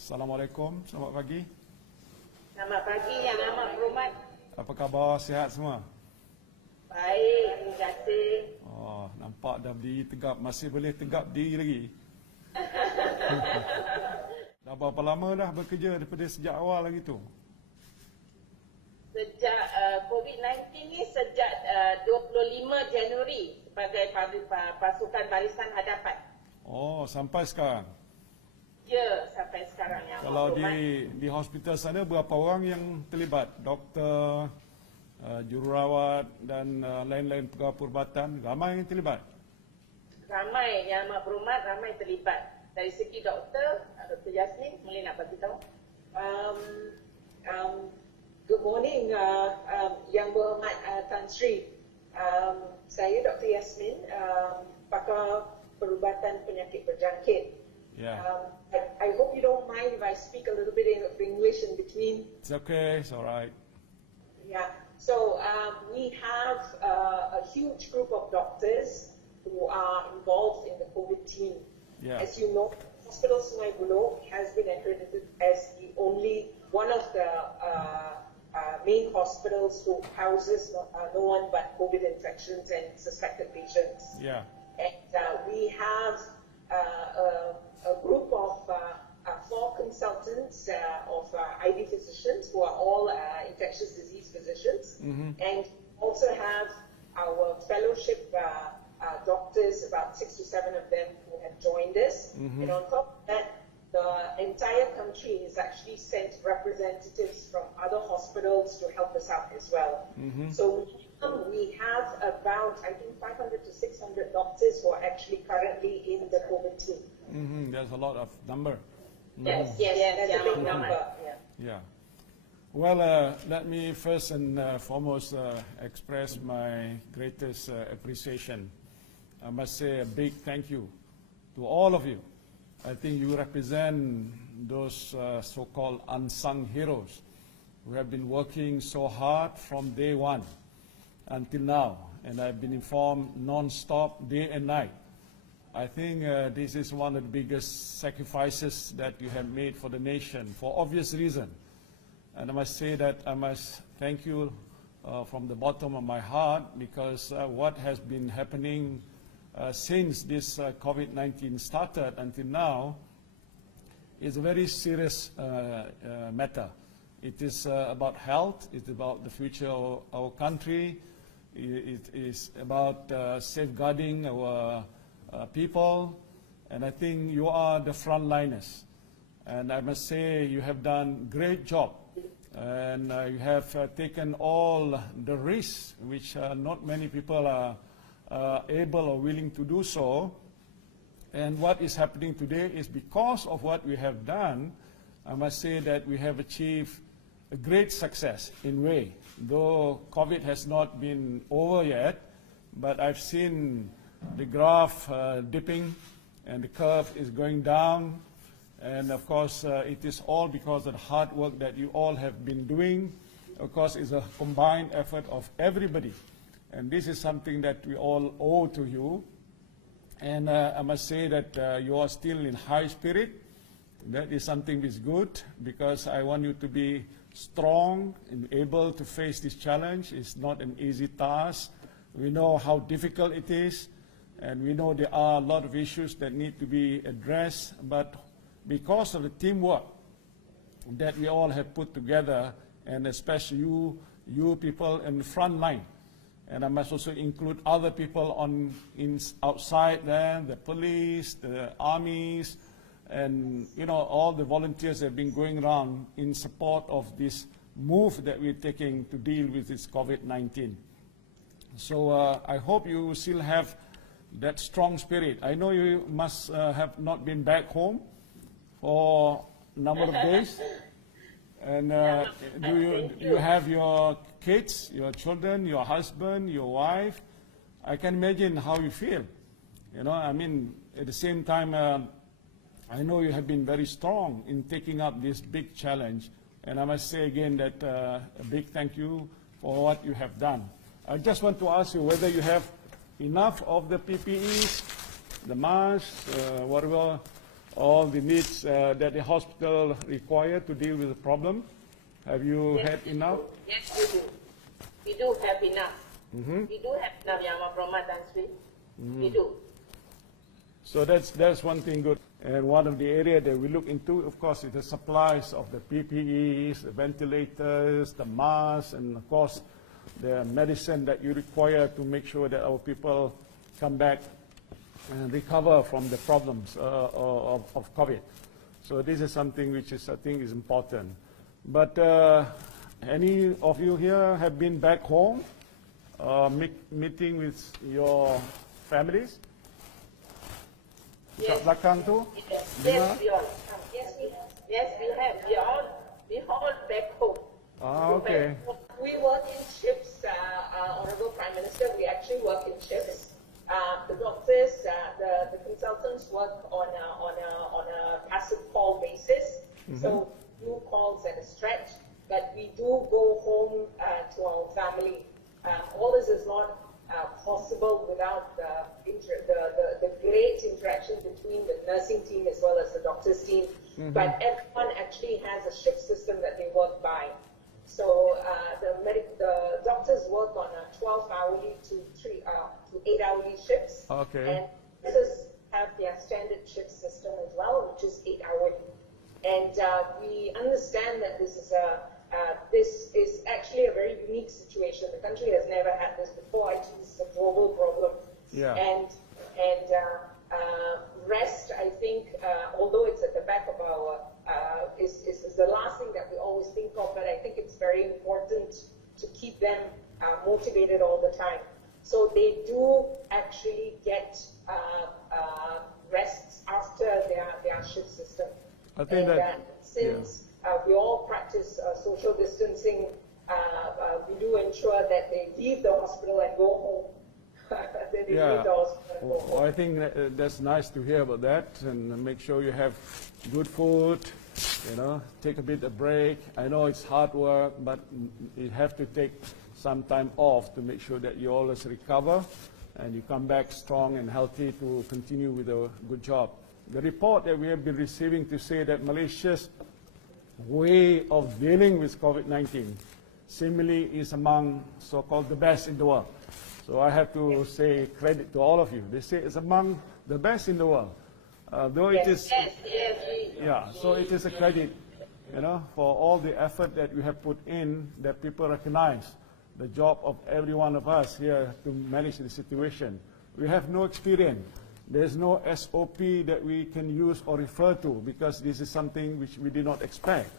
Assalamualaikum, selamat pagi. Selamat pagi Yang Amat Berhormat. Apa khabar, sihat semua? Baik, terima kasih. Oh, nampak dah berdiri tegap, masih boleh tegap diri lagi. Dah berapa lama dah bekerja daripada sejak awal lagi tu? Sejak COVID-19 ni sejak 25 Januari sebagai pasukan Barisan Hadapan. Oh, sampai sekarang. Ya, sampai sekarang Yang Amat Kalau Berhormat. di hospital sana berapa orang yang terlibat? Doktor, jururawat dan lain-lain pegawai perubatan, ramai yang terlibat? Ramai Yang Amat Berhormat, ramai terlibat. Dari segi doktor, Dr. Yasmin, boleh nak bagi tahu? Good morning, Yang Berhormat Tan Sri. Saya Dr. Yasmin, pakar perubatan penyakit berjangkit. Yeah. I hope you don't mind if I speak a little bit of English in between. It's okay, it's all right. Yeah. So we have a huge group of doctors who are involved in the COVID team. Yeah. As you know, Hospital Sungai Buloh has been accredited as the only one of the main hospitals who houses no one but COVID infections and suspected patients. Yeah. And we have a group of 4 consultants of IV physicians who are all infectious disease physicians, and also have our fellowship doctors, about 6 to 7 of them who have joined us. And on top of that, the entire country has actually sent representatives from other hospitals to help us out as well. So we have about, I think, 500 to 600 doctors who are actually currently in the COVID team. There's a lot of number. Yes, That's Yang a big Amat number. Berhormat. Yeah. Well, let me first and foremost express my greatest appreciation. I must say a big thank you to all of you. I think you represent those so-called unsung heroes who have been working so hard from day one until now, and I've been informed non-stop, day and night. I think this is one of the biggest sacrifices that you have made for the nation, for obvious reason. And I must say that I must thank you from the bottom of my heart, because what has been happening since this COVID-19 started until now is a very serious matter. It is about health, it's about the future of our country, it is about safeguarding our people, and I think you are the frontliners. And I must say you have done a great job, and you have taken all the risks which not many people are able or willing to do so. And what is happening today is because of what we have done. I must say that we have achieved a great success in way, though COVID has not been over yet, but I've seen the graph dipping and the curve is going down, and of course it is all because of the hard work that you all have been doing. Of course, it's a combined effort of everybody, and this is something that we all owe to you. And I must say that you are still in high spirit. That is something which is good, because I want you to be strong and able to face this challenge. It's not an easy task. We know how difficult it is, and we know there are a lot of issues that need to be addressed, but because of the teamwork that we all have put together, and especially you people in the front line, and I must also include other people outside there, the police, the armies, and all the volunteers have been going around in support of this move that we're taking to deal with this COVID-19. So I hope you still have that strong spirit. I know you must have not been back home for a number of days. And do you have your kids, your children, your husband, your wife? I can imagine how you feel. I mean, at the same time, I know you have been very strong in taking up this big challenge. And I must say again that a big thank you for what you have done. I just want to ask you whether you have enough of the PPEs, the masks, whatever, all the needs that the hospital require to deal with the problem? Have you had enough? Yes, we do. We do have enough. We do have enough, Yang Mahkamah Tan Sri. We do. So that's one thing good. And one of the areas that we look into, of course, is the supplies of the PPEs, the ventilators, the masks, and of course, the medicine that you require to make sure that our people come back and recover from the problems of COVID. So this is something which is, I think, is important. But any of you here have been back home, meeting with your families? Yes. Kat belakang tu? Yes, Dengar? we all. Yes, we have. Yes, we have. We all back home. Okay. We work in shifts, Honorable Prime Minister. We actually work in shifts. The doctors, the consultants work on a passive call basis. So few calls at a stretch, but we do go home to our family. All this is not possible without the great interaction between the nursing team as well as the doctors team. But everyone actually has a shift system that they work by. So the doctors work on a 12-hourly to 8-hourly shifts. Okay. And nurses have their standard shift system as well, which is 8-hourly. And we understand that this is actually a very unique situation. The country has never had this before. Actually, this is a global problem. Yeah. And rest, I think, although it's at the back of our, is the last thing that we always think of, but I think it's very important to keep them motivated all the time. So they do actually get rests after their shift system. I think that since we all practice social distancing, we do ensure that they leave the hospital and go home. That they leave the hospital and go home. Well, I think that's nice to hear about that, and make sure you have good food, take a bit of break. I know it's hard work, but you have to take some time off to make sure that you always recover and you come back strong and healthy to continue with a good job. The report that we have been receiving to say that Malaysia's way of dealing with COVID-19 seemingly is among so-called the best in the world. So I have to say credit to all of you. They say it's among the best in the world. Though it is, so it is a credit, for all the effort that you have put in, that people recognize the job of every one of us here to manage the situation. We have no experience. There's no SOP that we can use or refer to because this is something which we did not expect.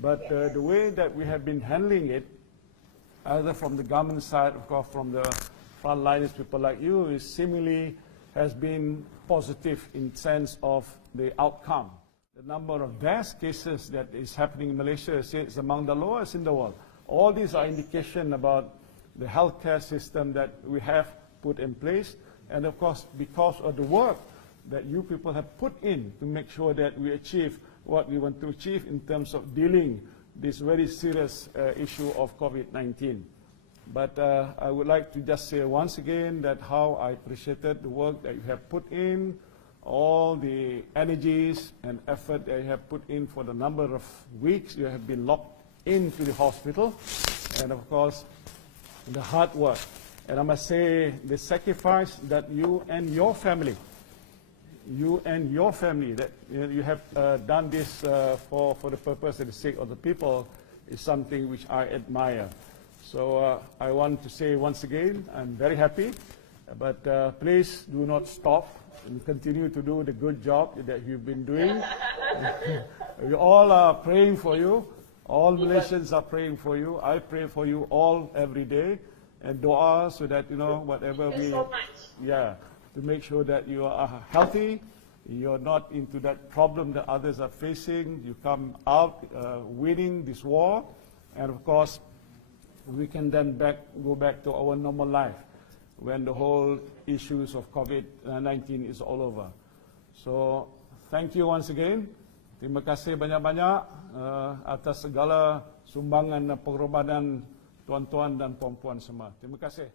But the way that we have been handling it, either from the government side, of course, from the frontliners, people like you, is seemingly has been positive in sense of the outcome. The number of death cases that is happening in Malaysia is among the lowest in the world. All these are indication about the healthcare system that we have put in place. And of course, because of the work that you people have put in to make sure that we achieve what we want to achieve in terms of dealing this very serious issue of COVID-19. But I would like to just say once again that how I appreciated the work that you have put in, all the energies and effort that you have put in for the number of weeks you have been locked into the hospital, and of course, the hard work. And I must say, the sacrifice that you and your family, that you have done this for the purpose and the sake of the people is something which I admire. So I want to say once again, I'm very happy, but please do not stop and continue to do the good job that you've been doing. We all are praying for you. All Malaysians are praying for you. I pray for you all every day. And dua so that, whatever we, to make sure that you are healthy, you're not into that problem that others are facing, you come out winning this war, and of course, we can then go back to our normal life when the whole issues of COVID-19 is all over. So, thank you once again. Terima kasih banyak-banyak atas segala sumbangan dan pengorbanan tuan-tuan dan puan-puan semua. Terima kasih.